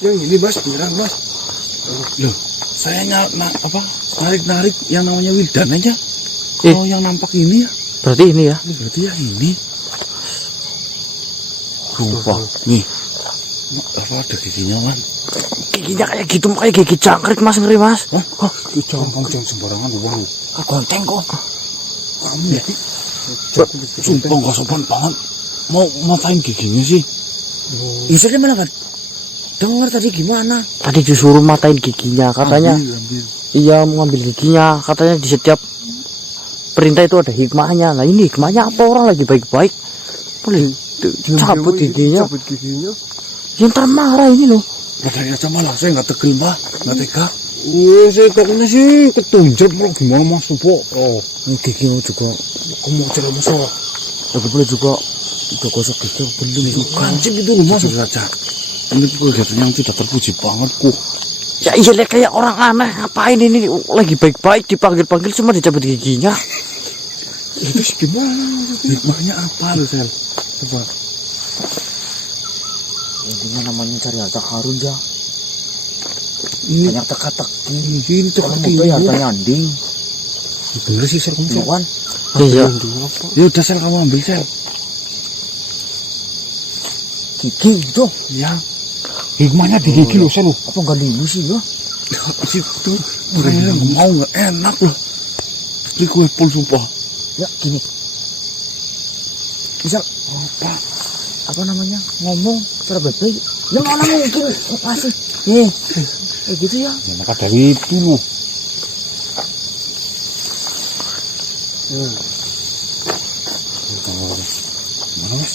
Yang ini Mas, beneran Mas. Loh, saya narik yang namanya Wildan aja. Kalau yang nampak ini ya. Berarti ini ya. Berarti yang ini. Sumpah, nih. Apa ada giginya, Man? Giginya kayak gitu, kayak gigi jangkrik Mas, ngeri Mas. Hah? Kamu jangan sembarangan, Bang. Gonteng kok. Kamu ya. Sumpah nggak sopan banget. Mau matain giginya sih. Bisa di mana, Pak? Dengar tadi gimana? Tadi disuruh matain giginya, katanya. Ambil. Iya, mau ngambil giginya. Katanya di setiap perintah itu ada hikmahnya. Nah ini hikmahnya apa, orang lagi baik-baik boleh cabut giginya. Cabut giginya. Yang termarah ini loh. Padahal aja malah saya nggak tegel, Mbak. Nggak tega. Saya takutnya sih ketunjuk bro, gimana Mas Supo? Oh, giginya juga kamu cerita masalah. Tapi boleh juga udah gosok gigi belum juga. Kancing itu loh Mas. Saja. Ini kegiatan yang tidak terpuji banget kok. Ya iya kayak orang aneh, ngapain ini lagi baik-baik dipanggil-panggil cuma dicabut giginya. Itu sih gimana? Hikmahnya apa loh, Sel? Coba. Intinya namanya cari harta karun ya. Ini Banyak teka-teki. ini Kalau teka-teki. muda ya hartanya anding. Bener sih, Sel, kamu. Kan? Iya. Ya udah, Sel, kamu ambil, Sel. Gigi itu. Ya. Hikmahnya di gigi loh, Sel. Apa enggak linu sih ya? Itu makanya mau nggak enak loh. Ini kue pun sumpah. Ya gini. Misal apa namanya ngomong secara baik-baik. Ya mana mungkin masih kayak gitu ya. Ya maka dari itu loh. Gimana Mas?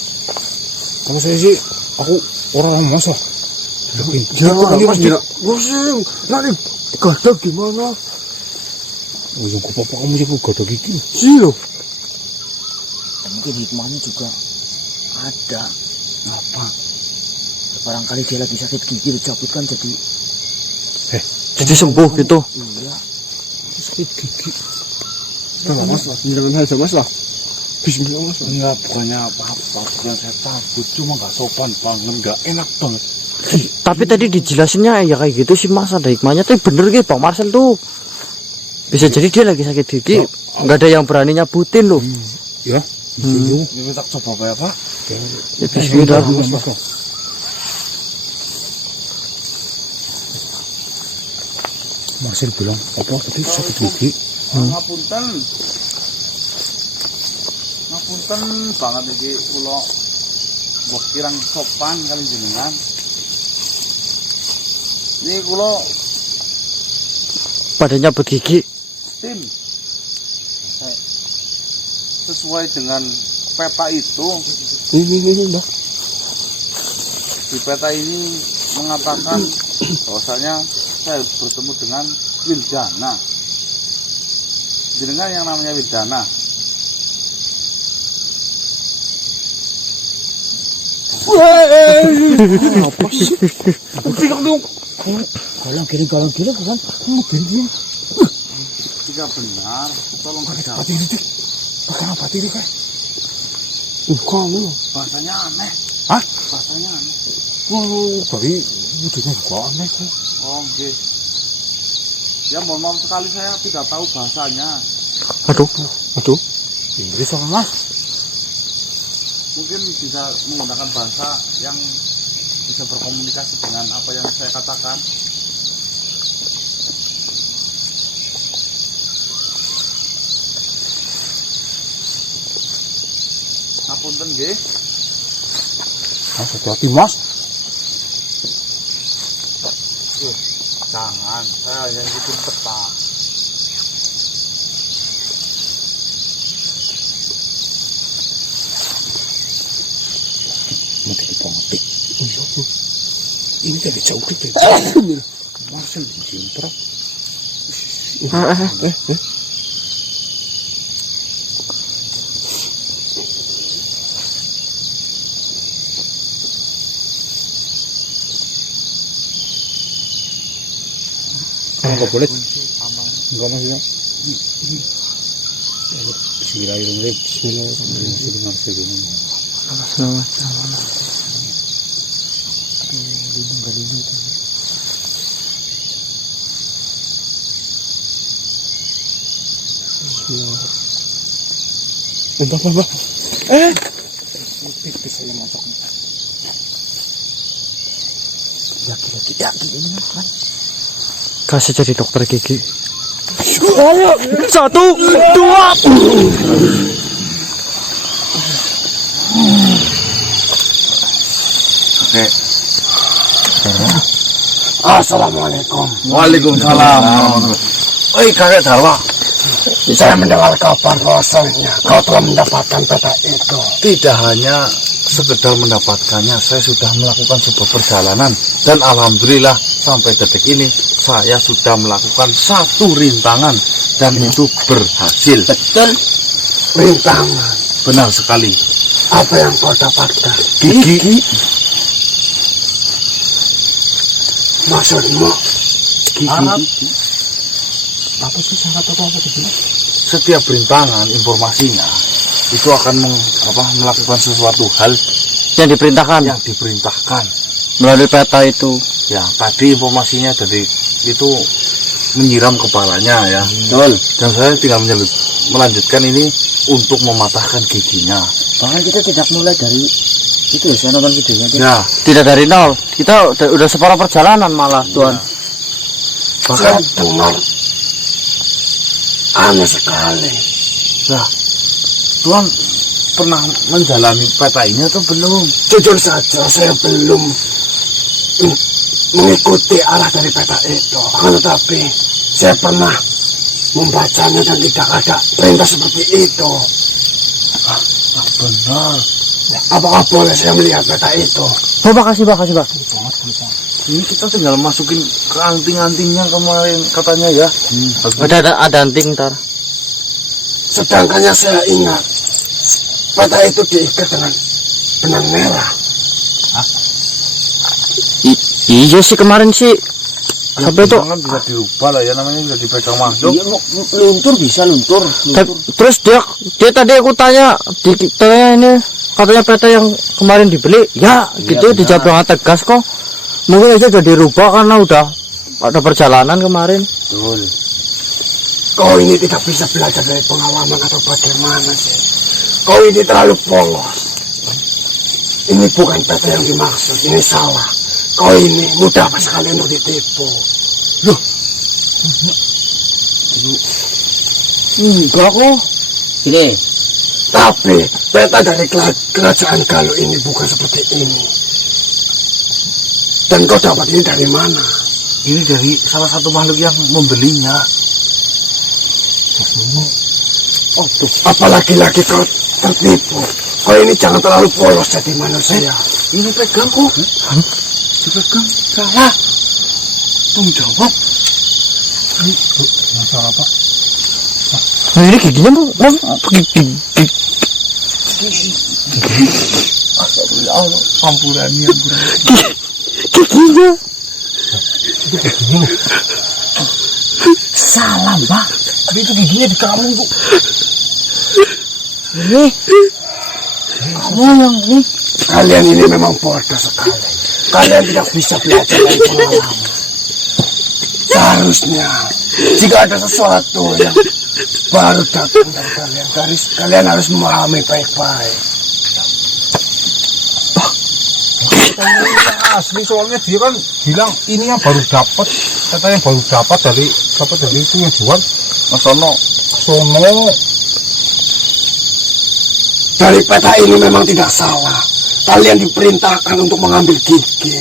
Kalau saya sih aku orang yang masak. Jangan Mas, tidak. Bosan. Nanti gada gimana? Oh, yang apa kamu sih gak ada gigi? Sih loh. Mungkin hikmahnya juga ada. Apa? Barangkali dia lagi sakit gigi dicabutkan jadi Jadi sembuh gitu. iya. Sakit gigi. Nah, Mas lah, tinggalkan aja Mas lah. Bismillah Mas. Enggak, bukannya apa-apa. Bukan saya takut, cuma gak sopan banget, gak enak banget. Tapi tadi dijelasinnya ya kayak gitu sih Mas, ada hikmahnya. Tapi bener gitu Bang Marcel tuh. Bisa jadi dia lagi sakit gigi, nggak ada yang berani nyabutin loh. Ya. Ini tak coba apa? Ya bismillah. Marcel bilang apa tadi sakit gigi? Ngapunten. Ngapunten banget iki kula mbok kirang sopan kali jenengan. Ini kula Pada nyabut gigi. tim sesuai dengan peta itu. Ini Mbak. Di peta ini mengatakan bahwasanya saya harus bertemu dengan Wildana. Jenengan yang namanya Wildana. Apa sih? Galang kiri kan ngedin dia. Jika benar, tolong dijawab. Pati ini, pakai apa tadi kan? Kamu Bahasanya aneh. Hah? Bahasanya aneh. Bagi wujudnya juga aneh kok. Oh, oke. Ya mohon maaf sekali saya tidak tahu bahasanya. Aduh. Inggris sama Mas? Mungkin bisa menggunakan bahasa yang bisa berkomunikasi dengan apa yang saya katakan. Ngapunten nggih. Mas, hati-hati Mas. Jangan, saya hanya ngikutin peta. Mati dipantik. Iya Bu. Ini dari jauh gitu. Marcel dijimprak. Enggak boleh. Enggak maksudnya. Bismillahirrahmanirrahim. Bismillahirrahmanirrahim. Mbak. Bisa yang masuk. Lagi ini kan. Kasih jadi dokter gigi. Ayo, 1, 2. Oke. Assalamualaikum. Waalaikumsalam. Oi, kakek Darwa. Saya mendengar kabar bahwasanya kau telah mendapatkan peta itu. Tidak hanya sekedar mendapatkannya, saya sudah melakukan sebuah perjalanan dan alhamdulillah sampai detik ini saya sudah melakukan 1 rintangan dan itu berhasil. Betul. Rintangan. Benar sekali. Apa yang kau dapatkan? Gigi. Maksudmu? Arab. Apa sih syarat atau apa sih? Setiap rintangan informasinya itu akan melakukan sesuatu hal Yang diperintahkan yang diperintahkan. melalui peta itu. Ya, tadi informasinya dari itu menyiram kepalanya ya. Betul. Dan saya tinggal melanjutkan ini untuk mematahkan giginya. Bahkan kita tidak mulai dari itu ya, saya nonton videonya itu. Ya, Tidak dari nol. Kita udah separuh perjalanan malah, Tuan. Saya dengar aneh sekali. ya. Tuhan pernah menjalani peta ini atau belum? Jujur saja saya belum mengikuti arah dari peta itu. Akan tetapi saya pernah membacanya dan tidak ada perintah seperti itu. Benar. Apakah boleh saya melihat peta itu? Oh, makasih, Pak. Ini kita tinggal masukin ke anting-antingnya kemarin katanya ya. Ada anting ntar. Sedangkan yang saya ingat, peta itu diikat dengan benang merah. Iya sih kemarin sih. Apa itu? Kan bisa dirubah lah ya, namanya bisa dipegang makhluk. Iya, luntur bisa luntur. Terus dia tadi aku tanya ini katanya peta yang kemarin dibeli. Ya, gitu benar. dijawab dengan tegas kok. Mungkin itu udah dirubah karena udah ada perjalanan kemarin. Betul. Kau ini tidak bisa belajar dari pengalaman atau bagaimana sih? Kau ini terlalu polos. Ini bukan peta yang dimaksud, ini salah. Kau ini mudah sekali untuk ditipu. Loh, enggak kok. Ini. Tapi peta dari kerajaan Galuh ini bukan seperti ini. Dan kau dapat ini dari mana? ini dari salah satu makhluk yang membelinya. Oh, tuh. Apalagi lagi kau tertipu. Kau ini jangan terlalu polos jadi manusia. Ini pegang kok. Dipegang. Salah. Tunggu jawab. Masalah apa? Nah, ini giginya bu, Astagfirullah, ampurani. giginya. Salah, Mbak. Tapi itu giginya di kamu, Bu. Ini. Kamu yang ini. Kalian ini memang bodoh sekali. Kalian tidak bisa belajar dari pengalaman. Seharusnya jika ada sesuatu yang baru datang dari kalian harus memahami baik-baik. Asli soalnya dia kan bilang ini yang baru dapat, kata yang baru dapat dari itu yang jual Mas Sono. Dari peta ini memang tidak salah. Kalian diperintahkan untuk mengambil gigi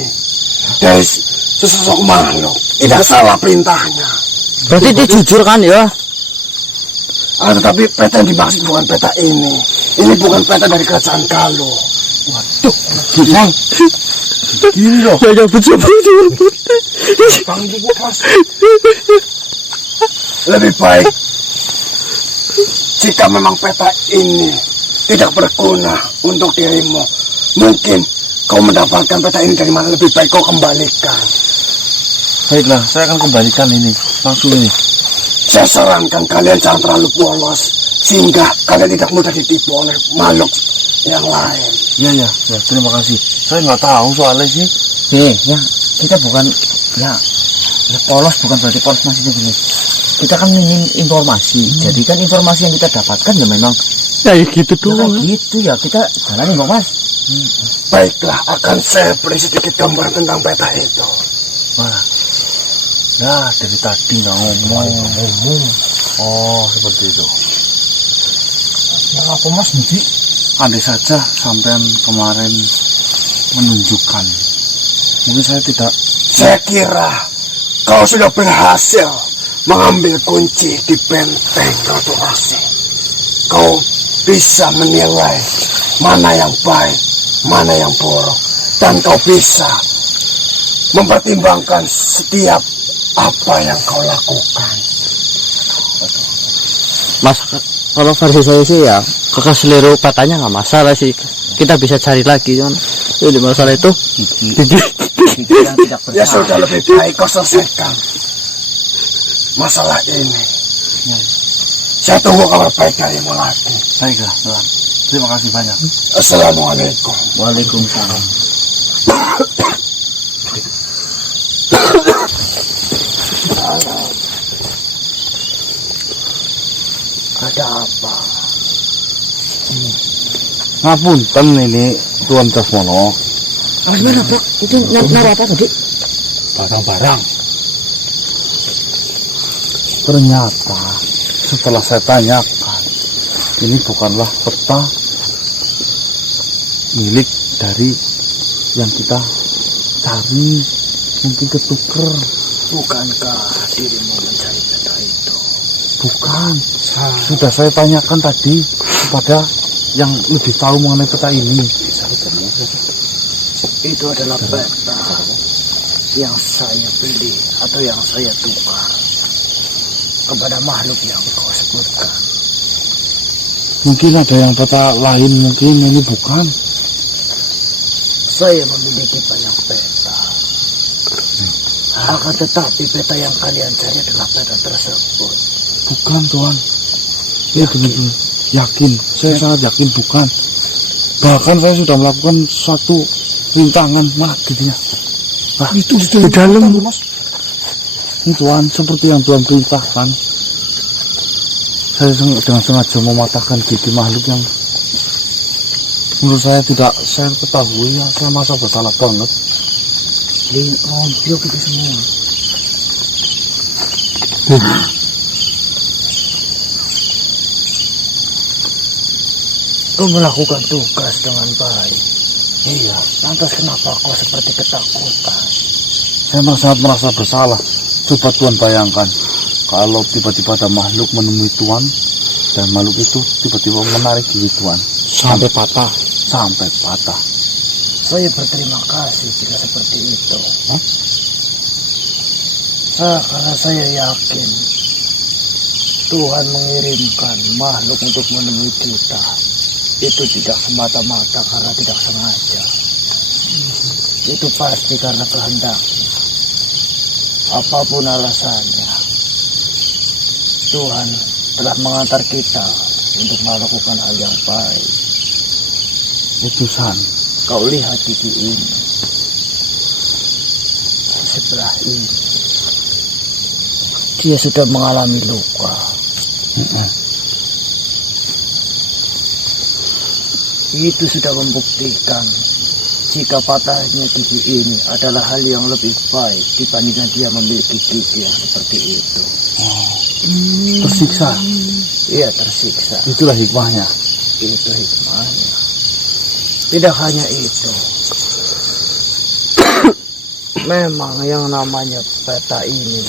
dari sesosok makhluk. Tidak salah perintahnya. Berarti dia jujur kan ya? Tetapi peta yang dimaksud bukan peta ini. Ini bukan peta dari kerajaan Galuh. Waduh, gimana? Gini loh. Ya betul. Tanggung Bu, Mas. Lebih baik jika memang peta ini tidak berguna untuk dirimu, mungkin kau mendapatkan peta ini dari mana, lebih baik kau kembalikan. Baiklah, saya akan kembalikan ini. Langsung ini. Saya sarankan kalian jangan terlalu polos, sehingga kalian tidak mudah ditipu oleh makhluk yang lain. Ya, terima kasih. Saya nggak tahu soalnya sih. Ya, kita bukan, ya polos bukan berarti polos masih begini. kita kan minim informasi. Jadi kan informasi yang kita dapatkan ya memang Ya gitu doang. gitu ya, kita jalanin Bang Mas. Baiklah, akan saya beri sedikit gambaran tentang peta itu. Mana? Nah, dari tadi nggak ngomong. Oh, seperti itu. Yang apa Mas Budi? Andai saja sampean kemarin menunjukkan, mungkin saya tidak. Saya kira kau sudah berhasil mengambil kunci di benteng Ratu Asih. Kau bisa menilai mana yang baik, mana yang buruk, dan kau bisa mempertimbangkan setiap apa yang kau lakukan. Mas, kalau versi saya sih ya kekeliru petanya nggak masalah sih. Kita bisa cari lagi kan. Jadi masalah itu Gigi yang tidak Ya bersalah. sudah, lebih baik kau selesaikan masalah ini. Saya tunggu kabar baik darimu lagi. Baiklah, Tuhan. Terima kasih banyak. Assalamualaikum. Waalaikumsalam. Ada apa? Ngapunten ini Tuan Dasmono. Gimana Pak? Itu naruh apa tadi? Barang-barang. Ternyata setelah saya tanyakan, ini bukanlah peta milik dari yang kita cari. Mungkin ketuker. Bukankah dirimu mencari peta itu? Bukan. Sudah saya tanyakan tadi kepada yang lebih tahu mengenai peta ini. Itu adalah peta yang saya beli atau yang saya tukar kepada makhluk yang kau sebutkan. Mungkin ada yang peta lain, mungkin ini bukan. Saya memiliki banyak peta. Akan tetapi peta yang kalian cari adalah peta tersebut. Bukan, Tuan. Ya benar-benar yakin. Saya sangat yakin bukan. Bahkan saya sudah melakukan suatu rintangan. Mana giginya? Nah, Itu di dalam. Mas. Ini Tuan, seperti yang Tuan perintahkan. Saya dengan sengaja mematahkan gigi makhluk yang menurut saya tidak saya ketahui. Ya, saya masa bersalah banget. Di mobil kita semua. Kau melakukan tugas dengan baik. Iya, lantas kenapa kau seperti ketakutan? Saya sangat merasa bersalah. Coba Tuan bayangkan, kalau tiba-tiba ada makhluk menemui Tuan, dan makhluk itu tiba-tiba menarik gigi Tuan. sampai patah. Sampai patah. Saya berterima kasih jika seperti itu. Hah? Karena saya yakin Tuhan mengirimkan makhluk untuk menemui kita. Itu tidak semata-mata karena tidak sengaja. Itu pasti karena kehendaknya. Apapun alasannya, Tuhan telah mengantar kita untuk melakukan hal yang baik. Utusan. Kau lihat gigi ini, di sebelah ini, dia sudah mengalami luka. Itu sudah membuktikan jika patahnya gigi ini adalah hal yang lebih baik dibandingkan dia memiliki gigi yang seperti itu. Tersiksa. Ia tersiksa. Itulah hikmahnya. Itu hikmahnya. Tidak hanya itu. Memang yang namanya peta ini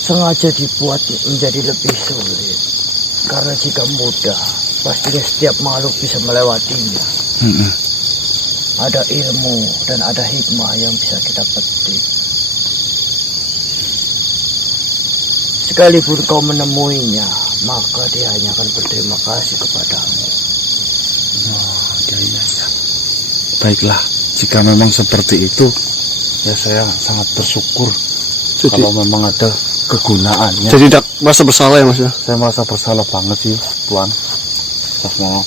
sengaja dibuat menjadi lebih sulit. Karena jika mudah, pastinya setiap makhluk bisa melewatinya. Ada ilmu dan ada hikmah yang bisa kita petik. Sekalipun kau menemuinya, maka dia hanya akan berterima kasih kepadamu. Ya. Baiklah, jika memang seperti itu, ya saya sangat bersyukur. Jadi, kalau memang ada kegunaannya. jadi tidak merasa bersalah ya Mas ya. Saya merasa bersalah banget sih, Tuan. Dasmono.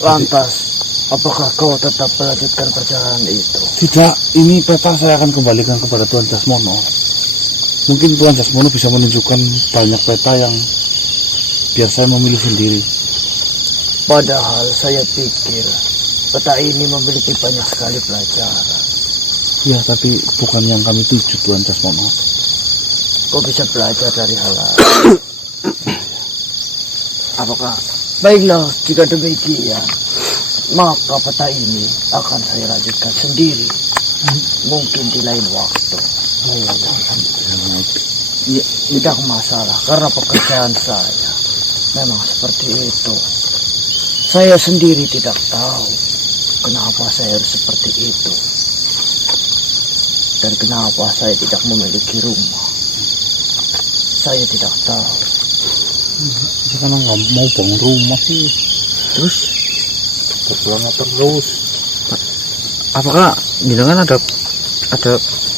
Lantas, apakah kau tetap melanjutkan perjalanan itu? Tidak, ini peta saya akan kembalikan kepada Tuan Dasmono. Mungkin Tuan Jasmono bisa menunjukkan banyak peta yang biar saya memilih sendiri. Padahal saya pikir peta ini memiliki banyak sekali pelajaran. Ya, tapi bukan yang kami tuju, Tuan Jasmono. Kau bisa belajar dari hal lain. Apakah? Baiklah, jika demikian, maka peta ini akan saya lanjutkan sendiri. Mungkin di lain waktu. Ya, tidak masalah, karena pekerjaan saya memang seperti itu. Saya sendiri tidak tahu kenapa saya harus seperti itu. Dan kenapa saya tidak memiliki rumah. Saya tidak tahu. Sekarang nggak mau bangun rumah sih. Terus Berpulang terus. apakah jenengan ada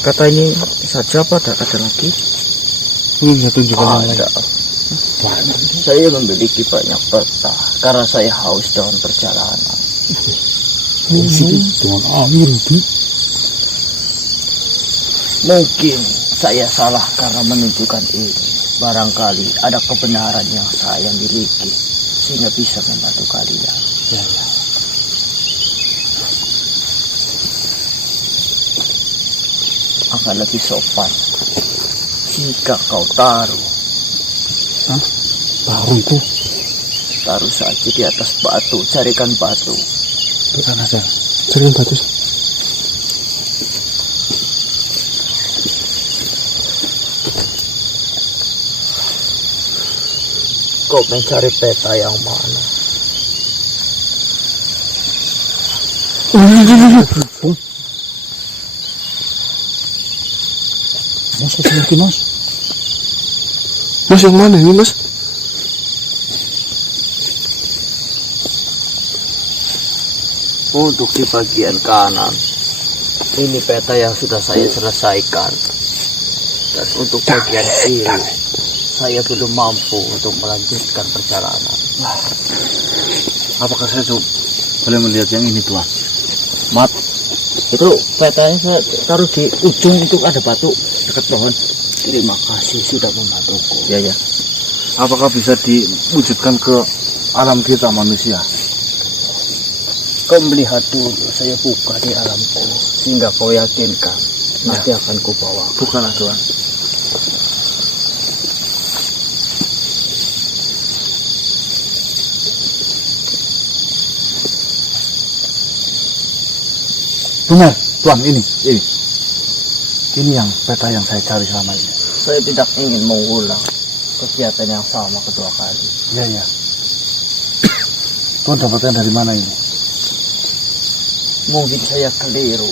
kata ini saja apa ada lagi? Ini nggak tunjukkan yang lain. Ada. Saya memiliki banyak peta karena saya haus dengan perjalanan. Dengan air itu. Mungkin saya salah karena menunjukkan ini. Barangkali ada kebenaran yang saya miliki sehingga bisa membantu kalian. Ya. Akan lebih sopan jika kau taruh Taruh saja di atas batu. Carikan batu. Bukan aja. Carikan batu. Kau mencari peta yang mana? Mas, lagi mas. Mas, yang mana ini, Mas? Untuk di bagian kanan, ini peta yang sudah saya selesaikan. Dan untuk bagian kiri, saya belum mampu untuk melanjutkan perjalanan. Apakah saya boleh melihat yang ini, Tuan? Mat, itu petanya saya taruh di ujung itu ada batu dekat pohon. Terima kasih sudah membantuku. Ya. Apakah bisa diwujudkan ke alam kita manusia? Kau melihat dulu, saya buka di alamku sehingga kau yakinkan nanti akan kubawa. Bukanlah, Tuan. Benar, Tuan, ini yang peta yang saya cari selama ini. Saya tidak ingin mengulang kegiatan yang sama kedua kali. Ya. Tuan dapatkan dari mana ini? Mungkin saya keliru.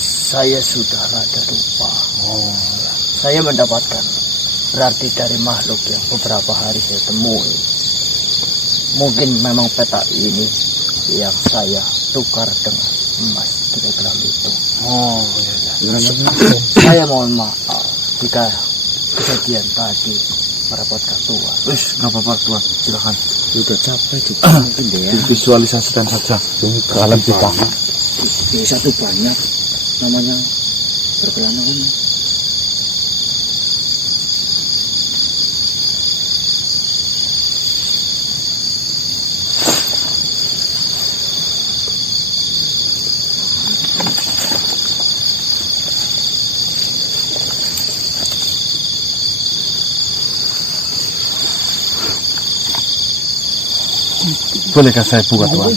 Saya sudah rada lupa. Saya mendapatkan berarti dari makhluk yang beberapa hari saya temui. Mungkin memang peta ini yang saya tukar dengan emas 3 gram itu. Saya mohon maaf jika kejadian tadi merepotkan Tuhan. Nggak apa-apa, Tuan. Silakan. Udah capek juga mungkin deh ya. Visualisasikan saja ke alam kita. Desa tuh banyak namanya berkelana kan. Bolehkah saya buka, Tuan?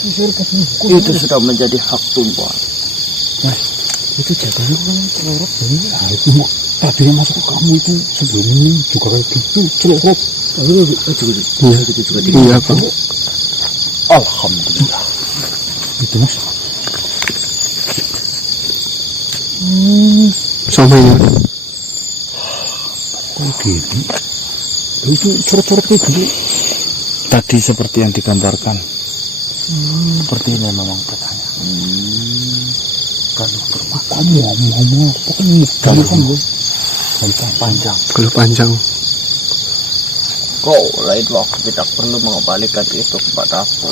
Itu sudah menjadi hak Tuhan. Itu jatuhnya kan celorot ini. Nah, itu tadinya masuk ke kamu itu sebelum ini juga kayak gitu, celorot. Iya gitu juga. Iya, Bang. Alhamdulillah. Itu, Mas. Sama ini. Kok gini? Itu coret-coret kayak gini. Tadi seperti yang digambarkan. Seperti ini memang petanya. Kalau Kamu ngomong apa kan ini? Kamu kan gue. panjang. Kalau panjang. Kau lain waktu tidak perlu mengembalikan itu kepadaku.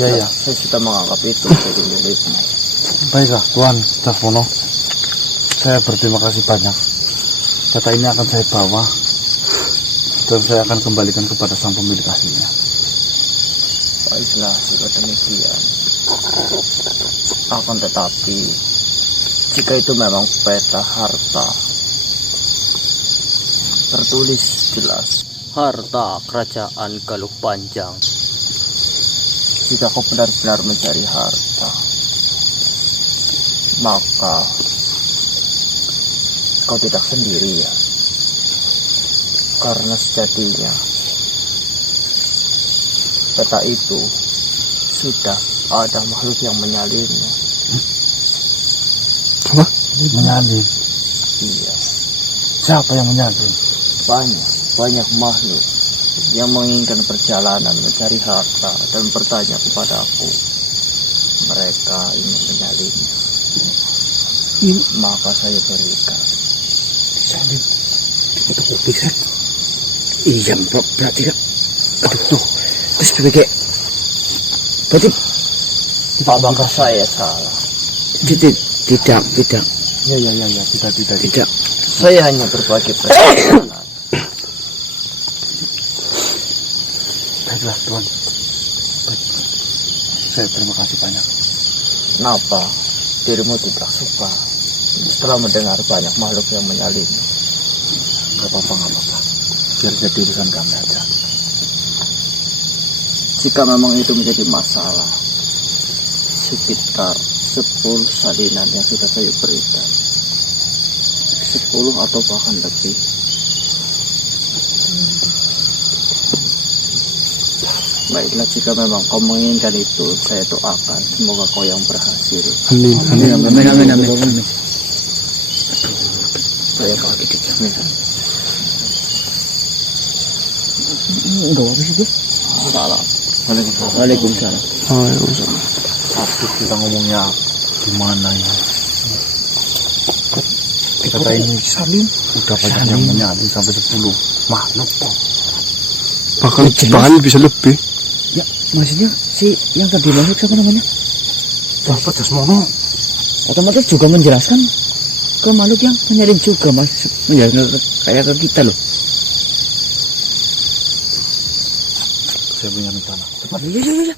Ya. Saya sudah menganggap itu menjadi milikmu. Baiklah, Tuan Jasmono. Saya berterima kasih banyak Data ini akan saya bawa dan saya akan kembalikan kepada sang pemilik aslinya. Baiklah, jika demikian. Akan tetapi, jika itu memang peta harta, tertulis jelas. Harta kerajaan Galuh Panjang. Jika kau benar-benar mencari harta, maka kau tidak sendirian. Karena sejatinya peta itu sudah ada makhluk yang menyalinnya. Menyalin? Iya, Siapa yang menyalin? banyak makhluk yang menginginkan perjalanan mencari harta dan bertanya kepadaku. Mereka ingin menyalinnya. Maka saya berikan. Salin. Itu bisa. Iya, berarti kan. Aduh, tuh. Terus sebagai. Berarti. Apakah saya salah? Tidak. Ya, tidak. Saya hanya berbagi perjalanan. Baiklah, Tuan. Baik. Saya terima kasih banyak. Kenapa dirimu tidak suka setelah mendengar banyak makhluk yang menyalin? Gak apa-apa. Biar jadi urusan kami aja. Jika memang itu menjadi masalah, sekitar 10 salinan yang sudah saya berikan, 10 atau bahkan lebih. Baiklah, jika memang kau menginginkan itu, saya doakan semoga kau yang berhasil. Amin. Saya kaki Enggak apa sih, salam. Waalaikumsalam. Asik kita ngomongnya gimana ya? Kata ini salin udah banyak yang menyalin sampai 10 makhluk kok. Bahkan bisa lebih. Ya, maksudnya si yang tadi makhluk siapa namanya? Bapak Jasmono. Otomatis juga menjelaskan ke makhluk yang menyalin juga, Mas. Menjelaskan kayak ke kita loh. Saya punya rencana. Iya.